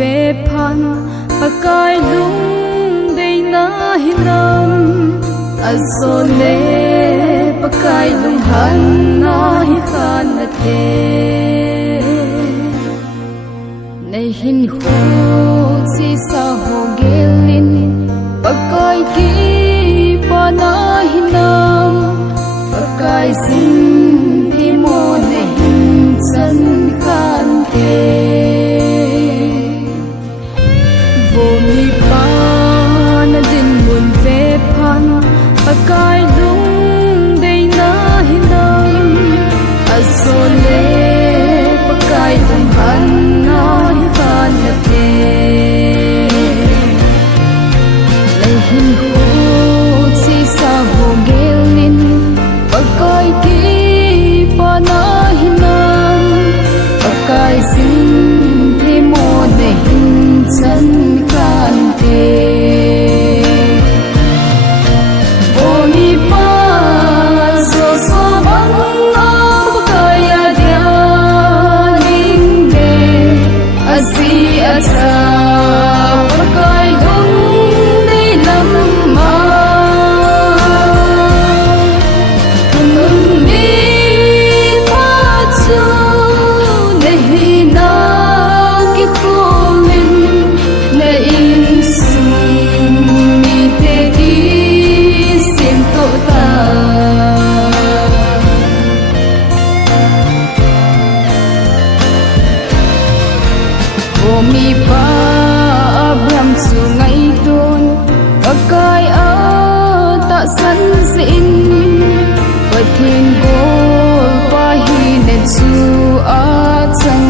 về phan pakai lung dei na hinam azole pakai lung han na hi khan te nei hin hu si sa ho gelin pakai ki pa na hinam pakai sin thi mo nei hin san khan te mi pa na din mun ve phan pakai lung dei na hinam azole pakai lung han na hi van na te lai hin hu si sa ho gelin pakai ki pa na hinam pakai sin thi mo ne hin chan mi pa abram su ngai ton pakai a ta san sin pathin go pa hi ne chu a chang